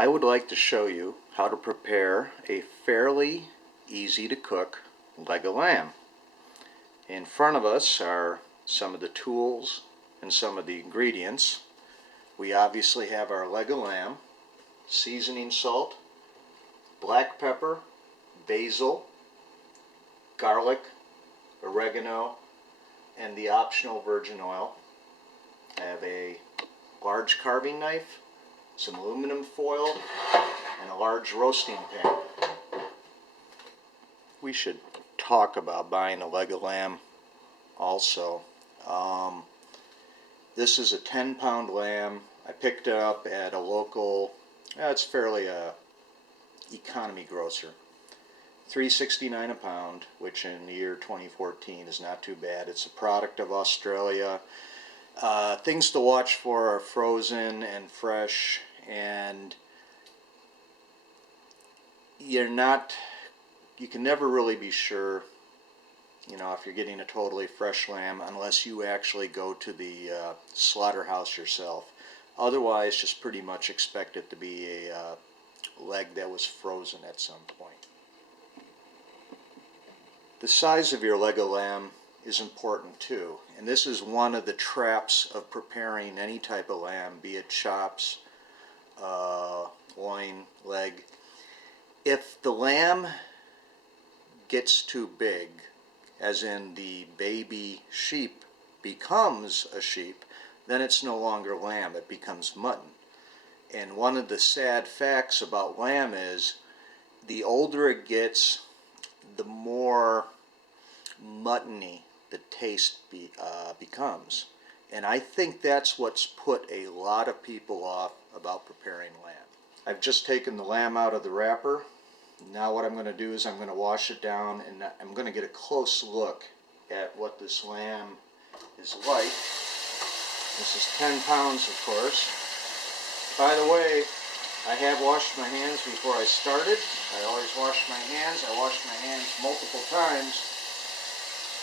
I would like to show you how to prepare a fairly easy to cook leg of lamb. In front of us are some of the tools and some of the ingredients. We obviously have our leg of lamb, seasoning salt, black pepper, basil, garlic, oregano, and the optional virgin oil. I have a large carving knife, some aluminum foil, and a large roasting pan. We should talk about buying a leg of lamb also. This is a 10-pound lamb. I picked it up at a local, it's fairly economy grocer. $3.69 a pound, which in the year 2014 is not too bad. It's a product of Australia. Things to watch for are frozen and fresh, and you can never really be sure, if you're getting a totally fresh lamb unless you actually go to the slaughterhouse yourself. Otherwise, just pretty much expect it to be a leg that was frozen at some point. The size of your leg of lamb is important too, and this is one of the traps of preparing any type of lamb, be it chops, loin, leg. If the lamb gets too big, as in the baby sheep becomes a sheep, then it's no longer lamb, it becomes mutton. And one of the sad facts about lamb is the older it gets, the more muttony the taste becomes. And I think that's what's put a lot of people off about preparing lamb. I've just taken the lamb out of the wrapper. Now what I'm going to do is I'm going to wash it down, and I'm going to get a close look at what this lamb is like. This is 10 pounds, of course. By the way, I have washed my hands before I started. I always wash my hands. I wash my hands multiple times.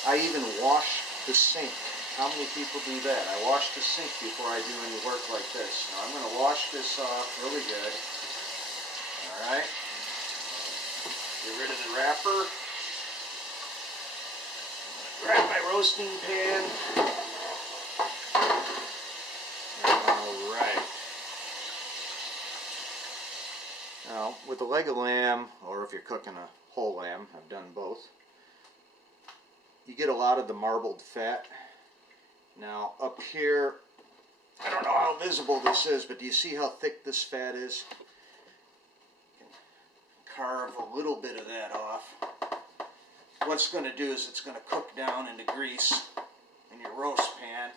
I even wash the sink. How many people do that? I wash the sink before I do any work like this. Now I'm going to wash this off really good. Alright. Get rid of the wrapper. Grab my roasting pan. Alright. Now, with a leg of lamb, or if you're cooking a whole lamb, I've done both, you get a lot of the marbled fat. Now, up here, I don't know how visible this is, but do you see how thick this fat is? Carve a little bit of that off. What's going to do is it's going to cook down into grease in your roast pan,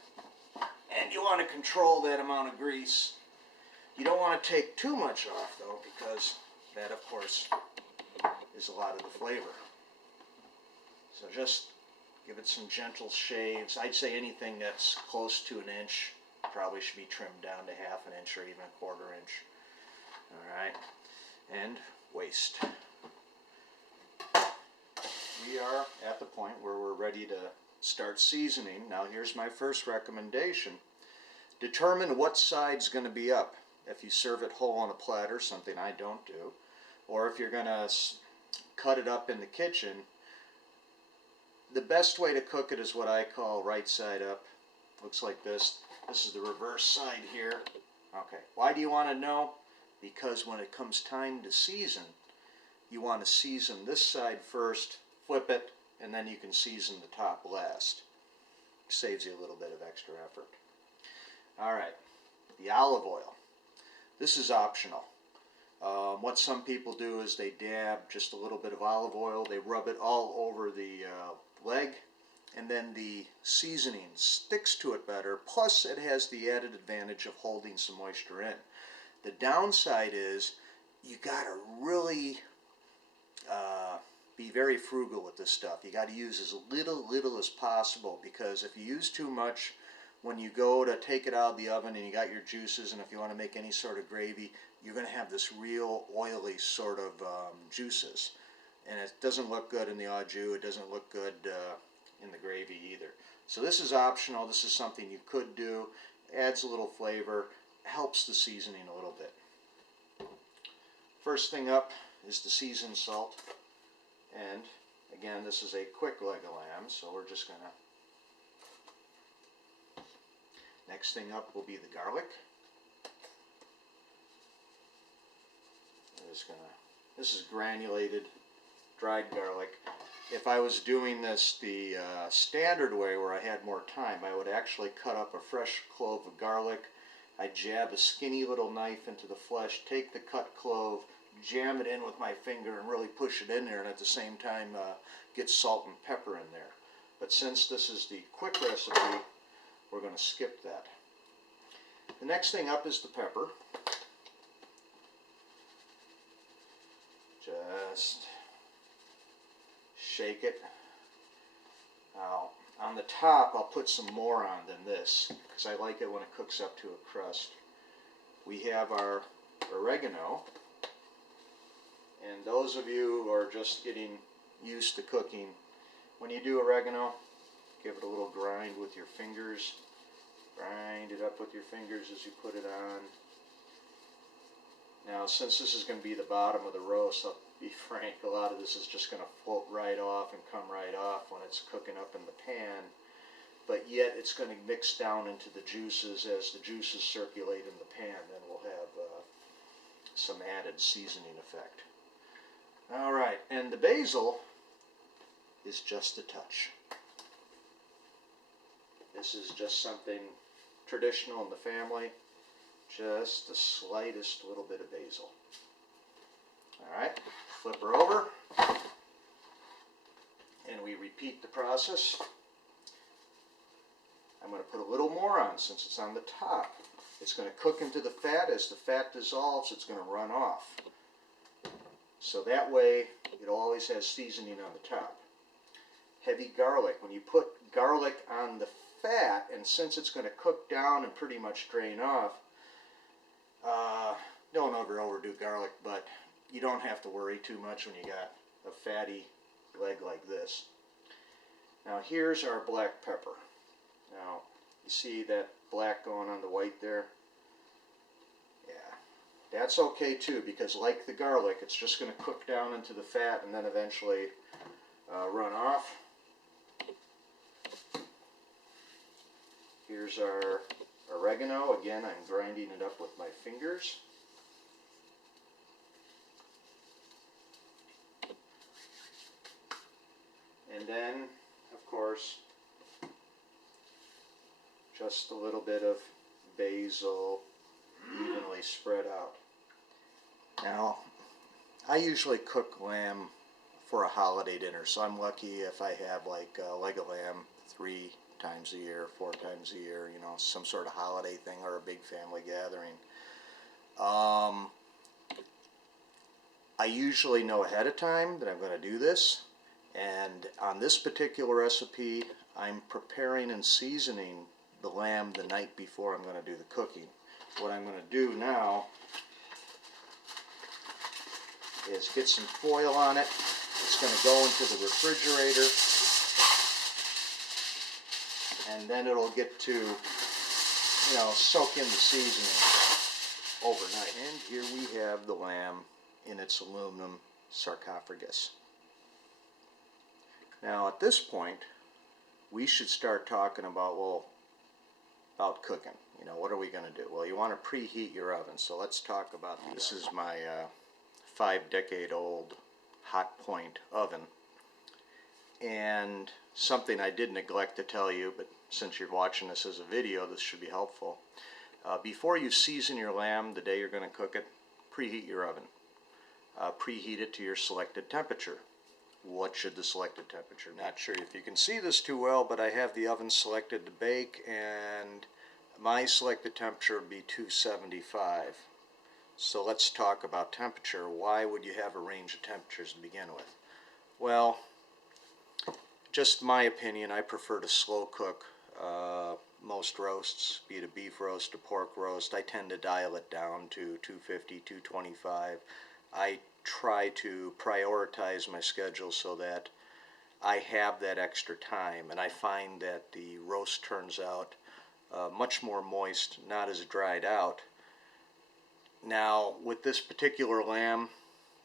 and you want to control that amount of grease. You don't want to take too much off though, because that of course is a lot of the flavor. So just give it some gentle shaves. I'd say anything that's close to an inch probably should be trimmed down to ½ an inch or even a ¼ inch. Alright, and waste. We are at the point where we're ready to start seasoning. Now here's my first recommendation. Determine what side's going to be up. If you serve it whole on a platter, something I don't do, or if you're going to cut it up in the kitchen, the best way to cook it is what I call right side up. Looks like this. This is the reverse side here. Okay, why do you want to know? Because when it comes time to season, you want to season this side first, flip it, and then you can season the top last. Saves you a little bit of extra effort. Alright, the olive oil. This is optional. What some people do is they dab just a little bit of olive oil, they rub it all over the leg, and then the seasoning sticks to it better, plus it has the added advantage of holding some moisture in. The downside is you got to really be very frugal with this stuff. You got to use as little as possible, because if you use too much, when you go to take it out of the oven and you got your juices, and if you want to make any sort of gravy, you're going to have this real oily sort of juices. And it doesn't look good in the au jus, it doesn't look good in the gravy either. So this is optional, this is something you could do, adds a little flavor, helps the seasoning a little bit. first thing up is the seasoned salt. And again, this is a quick leg of lamb, so we're just going to... Next thing up will be the garlic. This is granulated, dried garlic. If I was doing this the standard way where I had more time, I would actually cut up a fresh clove of garlic. I'd jab a skinny little knife into the flesh, take the cut clove, jam it in with my finger and really push it in there, and at the same time get salt and pepper in there. But since this is the quick recipe, we're going to skip that. The next thing up is the pepper. Just shake it. Now, on the top, I'll put some more on than this, because I like it when it cooks up to a crust. We have our oregano, and those of you who are just getting used to cooking, when you do oregano, give it a little grind with your fingers. Grind it up with your fingers as you put it on. Now, since this is going to be the bottom of the roast, I'll be frank, a lot of this is just going to float right off and come right off when it's cooking up in the pan. But yet it's going to mix down into the juices. As the juices circulate in the pan, then we'll have some added seasoning effect. Alright, and the basil is just a touch. This is just something traditional in the family. Just the slightest little bit of basil. Alright, flip her over. And we repeat the process. I'm going to put a little more on since it's on the top. It's going to cook into the fat. As the fat dissolves, it's going to run off. So that way, it always has seasoning on the top. Heavy garlic. When you put garlic on the fat, and since it's going to cook down and pretty much drain off, don't overdo garlic, but you don't have to worry too much when you got a fatty leg like this. Now here's our black pepper. Now you see that black going on the white there? Yeah, that's okay too, because like the garlic, it's just going to cook down into the fat and then eventually run off. Here's our oregano. Again, I'm grinding it up with my fingers. And then, of course, just a little bit of basil evenly spread out. Now, I usually cook lamb for a holiday dinner, so I'm lucky if I have like a leg of lamb 3 times a year, 4 times a year, you know, some sort of holiday thing or a big family gathering. I usually know ahead of time that I'm going to do this, and on this particular recipe I'm preparing and seasoning the lamb the night before I'm going to do the cooking. What I'm going to do now is get some foil on it. It's going to go into the refrigerator, and then it'll get to, you know, soak in the seasoning overnight. And here we have the lamb in its aluminum sarcophagus. Now at this point, we should start talking about, well, about cooking. You know, what are we going to do? Well, you want to preheat your oven, so let's talk about this. Is my 5-decade-old hot point oven. And something I did neglect to tell you, but since you're watching this as a video, this should be helpful. Before you season your lamb the day you're going to cook it, preheat your oven. Preheat it to your selected temperature. What should the selected temperature be? Not sure if you can see this too well, but I have the oven selected to bake, and my selected temperature would be 275. So let's talk about temperature. Why would you have a range of temperatures to begin with? Well, just my opinion, I prefer to slow cook most roasts, be it a beef roast, a pork roast. I tend to dial it down to 250, 225. I try to prioritize my schedule so that I have that extra time, and I find that the roast turns out much more moist, not as dried out. Now, with this particular lamb,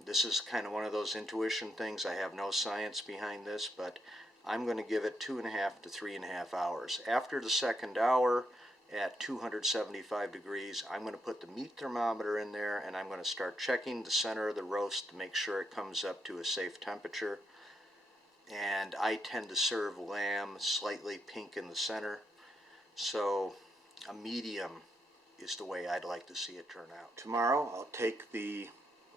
This is kind of one of those intuition things. I have no science behind this, but I'm going to give it 2.5 to 3.5 hours. After the second hour, at 275 degrees, I'm going to put the meat thermometer in there, and I'm going to start checking the center of the roast to make sure it comes up to a safe temperature. And I tend to serve lamb slightly pink in the center, so a medium is the way I'd like to see it turn out. Tomorrow I'll take the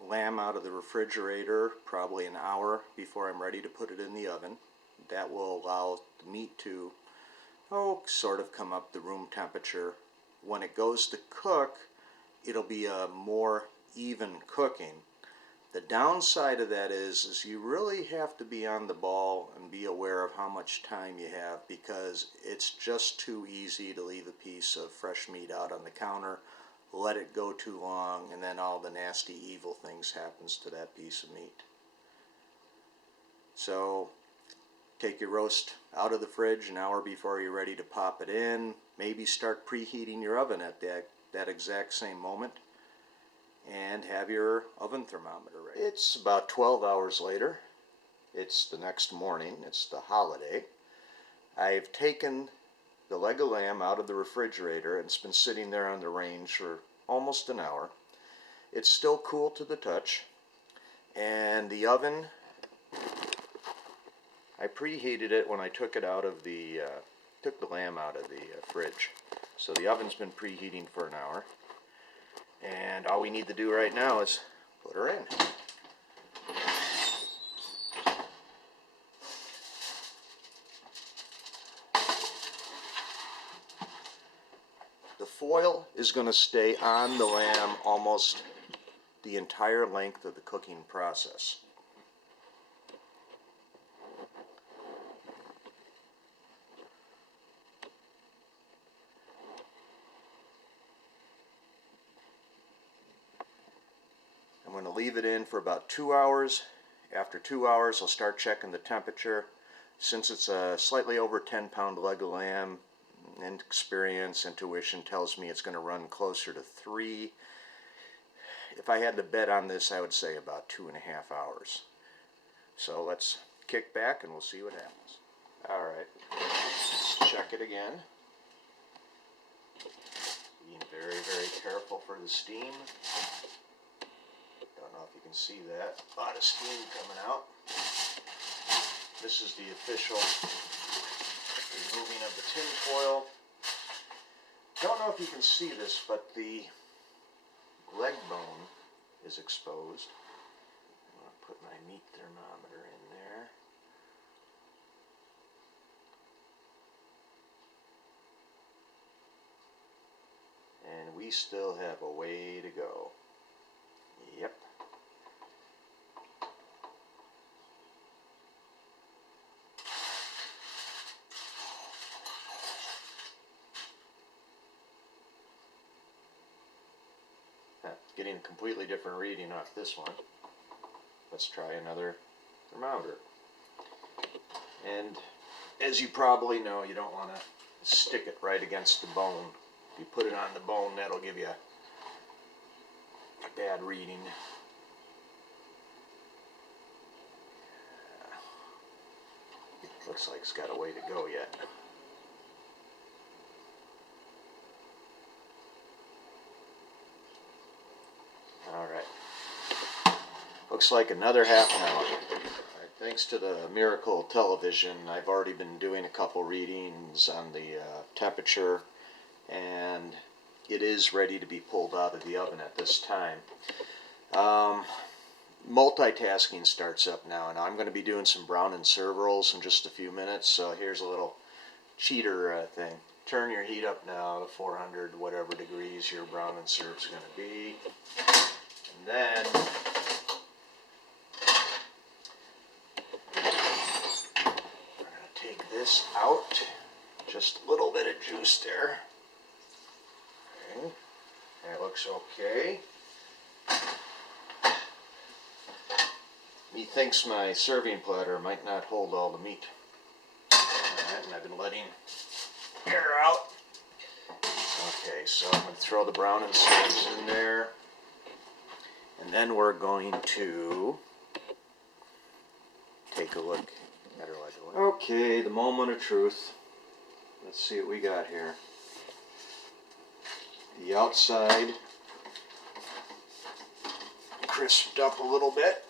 lamb out of the refrigerator probably an hour before I'm ready to put it in the oven. That will allow the meat to sort of come up the room temperature. When it goes to cook, it'll be a more even cooking. The downside of that is you really have to be on the ball and be aware of how much time you have, because it's just too easy to leave a piece of fresh meat out on the counter, let it go too long, and then all the nasty evil things happens to that piece of meat. So take your roast out of the fridge an hour before you're ready to pop it in. Maybe start preheating your oven at that exact same moment, and have your oven thermometer ready. It's about 12 hours later. It's the next morning. It's the holiday. I've taken the leg of lamb out of the refrigerator, and it's been sitting there on the range for almost an hour. It's still cool to the touch, and the oven, I preheated it when I took it out of the took the lamb out of the fridge. So the oven's been preheating for an hour, and all we need to do right now is put her in. The foil is going to stay on the lamb almost the entire length of the cooking process. I'm going to leave it in for about 2 hours. After 2 hours, I'll start checking the temperature. Since it's a slightly over 10-pound leg of lamb, and experience, intuition tells me it's going to run closer to 3. If I had to bet on this, I would say about 2.5 hours. So let's kick back and we'll see what happens. Alright, let's check it again. Being very, very careful for the steam. Don't know if you can see that. A lot of steam coming out. This is the official removing of the tin foil. Don't know if you can see this, but the leg bone is exposed. I'm going to put my meat thermometer in there. And we still have a way to go. Yep. Getting a completely different reading off this one. Let's try another thermometer. And as you probably know, you don't want to stick it right against the bone. If you put it on the bone, that'll give you a bad reading. Looks like it's got a way to go yet. Alright, looks like another half an hour. Right, thanks to the miracle of television, I've already been doing a couple readings on the temperature, and it is ready to be pulled out of the oven at this time. Multitasking starts up now, and I'm going to be doing some brown and serve rolls in just a few minutes, so here's a little cheater thing. Turn your heat up now to 400 whatever degrees your brown and serve's going to be. And then we're going to take this out. Just a little bit of juice there. Okay. That looks okay. Methinks my serving platter might not hold all the meat. Alright, and I've been letting air out. Okay, so I'm going to throw the brown and serves in there. And And then we're going to take a look at our leg. Okay, the moment of truth. Let's see what we got here. The outside crisped up a little bit.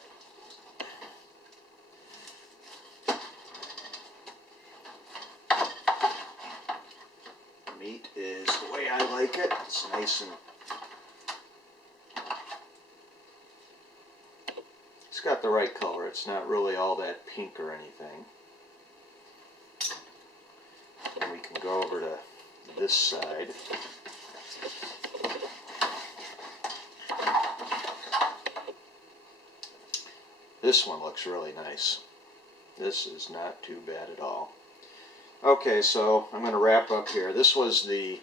Meat is the way I like it. It's nice and it's got the right color. It's not really all that pink or anything. And we can go over to this side. This one looks really nice. This is not too bad at all. Okay, so I'm going to wrap up here. This was the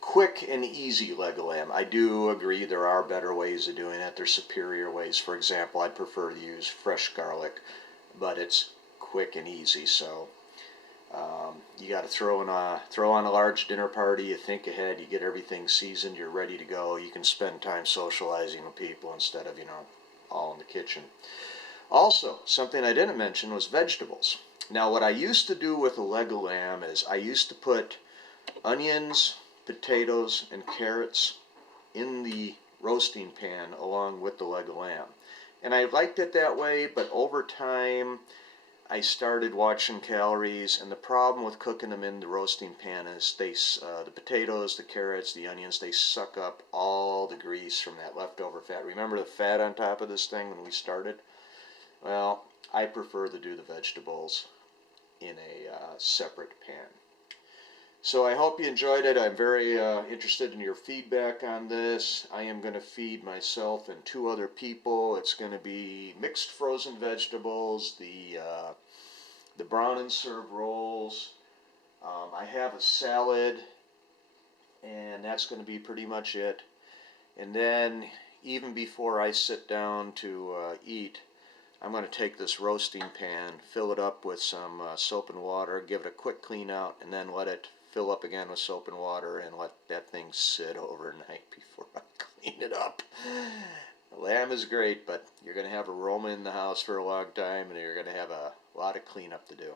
quick and easy leg of lamb. I do agree there are better ways of doing it. There's superior ways. For example, I prefer to use fresh garlic, but it's quick and easy. So you got to throw on a large dinner party. You think ahead. You get everything seasoned. You're ready to go. You can spend time socializing with people instead of all in the kitchen. Also, something I didn't mention was vegetables. Now, what I used to do with a leg of lamb is I used to put onions, potatoes, and carrots in the roasting pan along with the leg of lamb. And I liked it that way, but over time I started watching calories, and the problem with cooking them in the roasting pan is the potatoes, the carrots, the onions, they suck up all the grease from that leftover fat. Remember the fat on top of this thing when we started? Well, I prefer to do the vegetables in a separate pan. So I hope you enjoyed it. I'm very interested in your feedback on this. I am going to feed myself and 2 other people. It's going to be mixed frozen vegetables, the brown and serve rolls. I have a salad, and that's going to be pretty much it. And then even before I sit down to eat, I'm going to take this roasting pan, fill it up with some soap and water, give it a quick clean out, and then let it fill up again with soap and water and let that thing sit overnight before I clean it up. The lamb is great, but you're going to have aroma in the house for a long time, and you're going to have a lot of cleanup to do.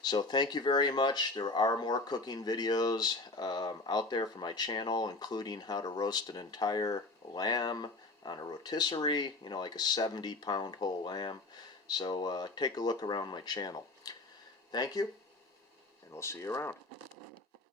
So thank you very much. There are more cooking videos out there for my channel, including how to roast an entire lamb on a rotisserie, like a 70-pound whole lamb. So take a look around my channel. Thank you, and we'll see you around.